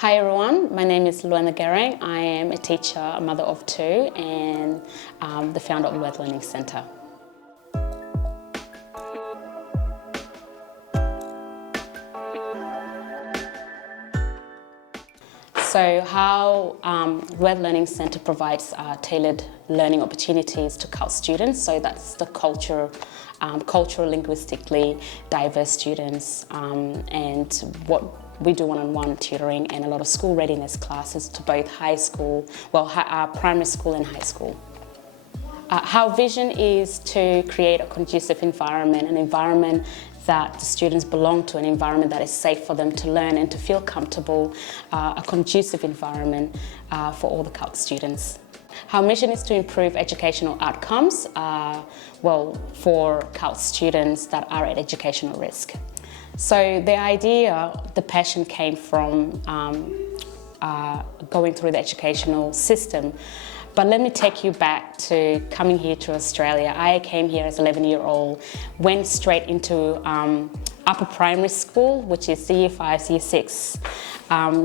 Hi everyone, my name is Lueth Learning. I am a teacher, a mother of two, and the founder of Lueth Learning Centre. So how Lueth Learning Centre provides tailored learning opportunities to CULT students, so that's the cultural, linguistically diverse students, and what we do one-on-one tutoring and a lot of school readiness classes to both primary school and high school. Our vision is to create a conducive environment, an environment that the students belong to, an environment that is safe for them to learn and to feel comfortable, a conducive environment for all the CULT students. Our mission is to improve educational outcomes, for CULT students that are at educational risk. So the idea, the passion came from going through the educational system. But let me take you back to coming here to Australia. I came here as an 11-year-old, went straight into upper primary school, which is the year 5, year 6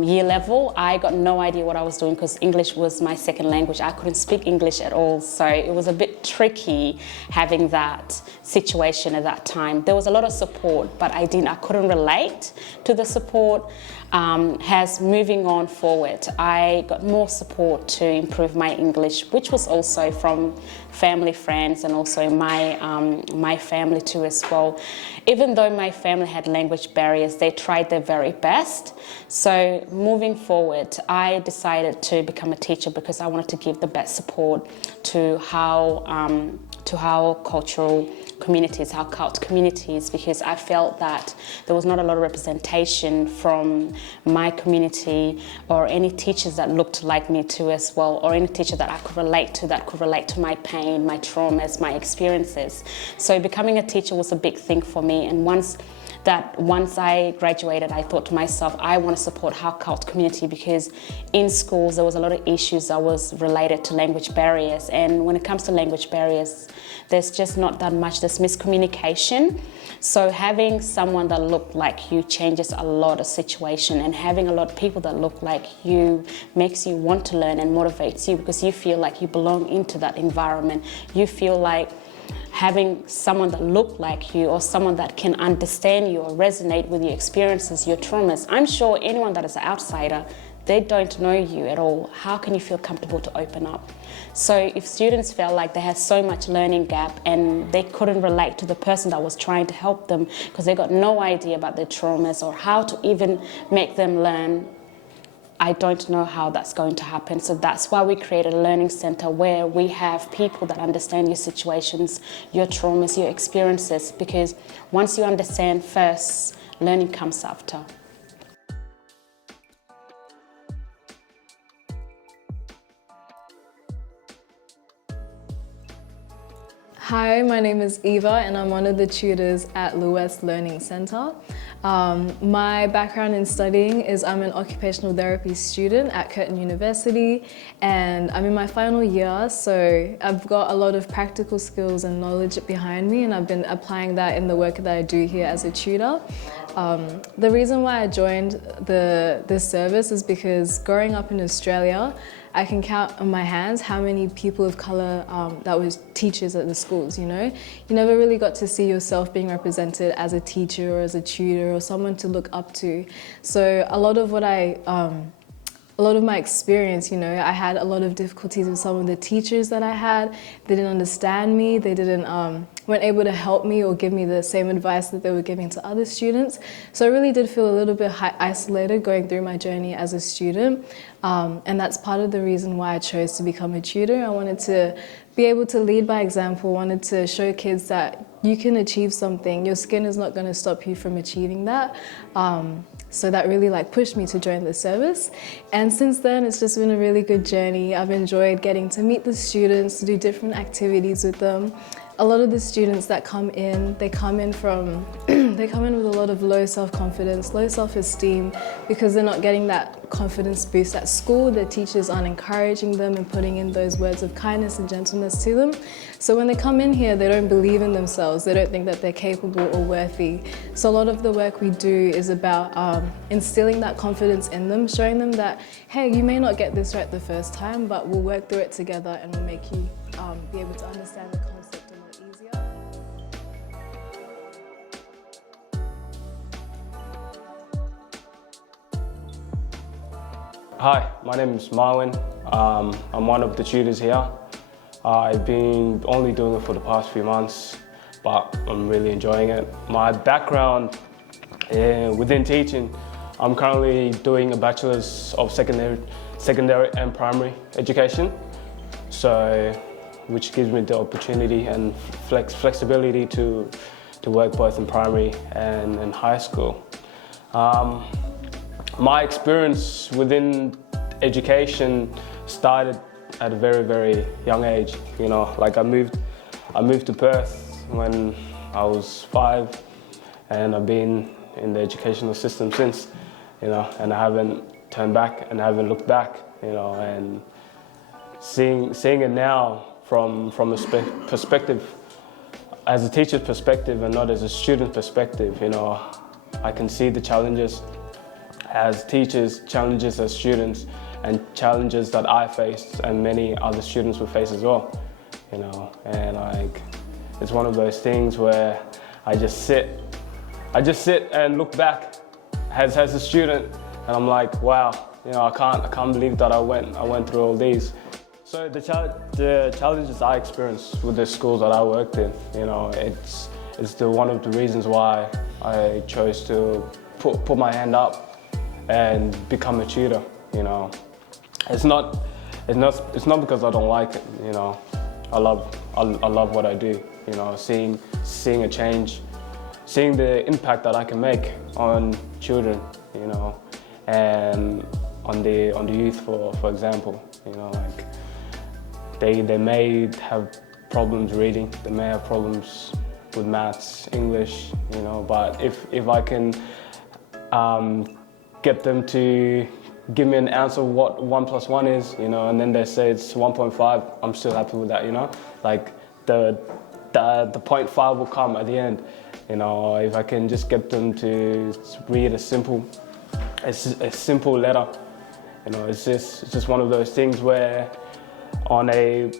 year level. I got no idea what I was doing because English was my second language. I couldn't speak English at all, so it was a bit tricky having that situation at that time. There was a lot of support, but I couldn't relate to the support. As moving on forward, I got more support to improve my English, which was also from family, friends, and also my family too as well. Even though my family had language barriers, they tried their very best. So moving forward, I decided to become a teacher because I wanted to give the best support to our cultural communities, our CULT communities, because I felt that there was not a lot of representation from my community or any teachers that looked like me too as well, or any teacher that I could relate to my pain, my traumas, my experiences. So becoming a teacher was a big thing for me, and once I graduated, I thought to myself, I want to support our CULT community, because in schools there was a lot of issues that was related to language barriers, and when it comes to language barriers, there's just not that much, there's miscommunication. So having someone that looked like you changes a lot of situation, and having a lot of people that look like you makes you want to learn and motivates you, because you feel like you belong into that environment. You feel like having someone that look like you, or someone that can understand you or resonate with your experiences, your traumas. I'm sure anyone that is an outsider, they don't know you at all. How can you feel comfortable to open up? So if students felt like they had so much learning gap and they couldn't relate to the person that was trying to help them because they got no idea about their traumas or how to even make them learn, I don't know how that's going to happen. So that's why we created a learning centre where we have people that understand your situations, your traumas, your experiences, because once you understand first, learning comes after. Hi, my name is Eva and I'm one of the tutors at Lueth Learning Centre. My background in studying is I'm an occupational therapy student at Curtin University, and I'm in my final year, so I've got a lot of practical skills and knowledge behind me, and I've been applying that in the work that I do here as a tutor. The reason why I joined this service is because growing up in Australia, I can count on my hands how many people of colour that was teachers at the schools, you know? You never really got to see yourself being represented as a teacher or as a tutor or someone to look up to. So a lot of my experience, you know, I had a lot of difficulties with some of the teachers that I had. They didn't understand me, they weren't able to help me or give me the same advice that they were giving to other students. So I really did feel a little bit isolated going through my journey as a student. And that's part of the reason why I chose to become a tutor. I wanted to be able to lead by example, wanted to show kids that you can achieve something. Your skin is not going to stop you from achieving that. So that really pushed me to join the service. And since then, it's just been a really good journey. I've enjoyed getting to meet the students, to do different activities with them. A lot of the students that come in, they come in with a lot of low self-confidence, low self-esteem, because they're not getting that confidence boost at school. Their teachers aren't encouraging them and putting in those words of kindness and gentleness to them. So when they come in here, they don't believe in themselves. They don't think that they're capable or worthy. So a lot of the work we do is about instilling that confidence in them, showing them that, hey, you may not get this right the first time, but we'll work through it together and we'll make you be able to understand the concept a lot easier. Hi, my name is Marwin. I'm one of the tutors here. I've been only doing it for the past few months, but I'm really enjoying it. My background within teaching, I'm currently doing a bachelor's of secondary and primary education, which gives me the opportunity and flexibility to work both in primary and in high school. My experience within education started at a very, very young age. You know, like I moved to Perth when I was 5, and I've been in the educational system since. You know, and I haven't turned back and I haven't looked back. You know, and seeing it now from a perspective, as a teacher's perspective and not as a student perspective. You know, I can see the challenges as teachers, challenges as students, and challenges that I faced and many other students will face as well, you know. And like, it's one of those things where I just sit and look back as a student, and I'm like, wow, you know, I can't believe that I went through all these. So the challenges I experienced with the schools that I worked in, you know, it's one of the reasons why I chose to put my hand up and become a tutor, you know. It's not because I don't like it, you know. I love what I do, you know. Seeing a change, seeing the impact that I can make on children, you know, and on the youth, for example, you know, like they may have problems reading, they may have problems with maths, English, you know, but if I can get them to give me an answer what 1 + 1 is, you know, and then they say it's 1.5, I'm still happy with that, you know. Like the 0.5 will come at the end, you know, if I can just get them to read a simple letter, you know. It's just one of those things where on a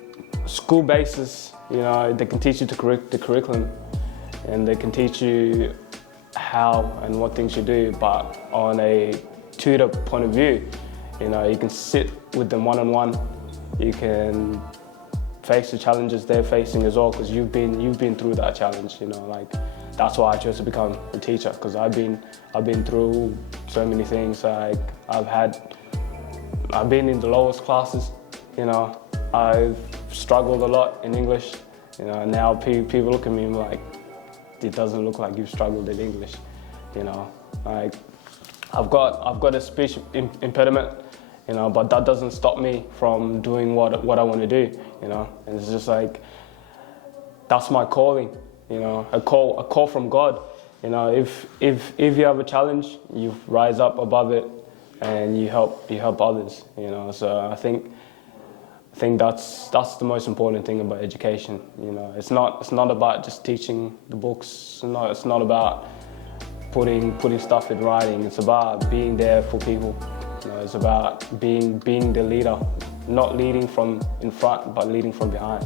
school basis, you know, they can teach you the curriculum and they can teach you how and what things you do, but on a tutor point of view, you know, you can sit with them one-on-one, you can face the challenges they're facing as well, because you've been through that challenge, you know. Like, that's why I chose to become a teacher, because I've been through so many things. Like, I've been in the lowest classes, you know. I've struggled a lot in English, you know, and now people look at me like, it doesn't look like you've struggled in English, you know. Like, I've got a speech impediment, you know, but that doesn't stop me from doing what I want to do, you know. And it's just like, that's my calling, you know, a call from God, you know. If you have a challenge, you rise up above it and you help others, you know. So I think that's the most important thing about education, you know. It's not about just teaching the books. It's not about putting stuff in writing. It's about being there for people. You know, it's about being the leader, not leading from in front, but leading from behind.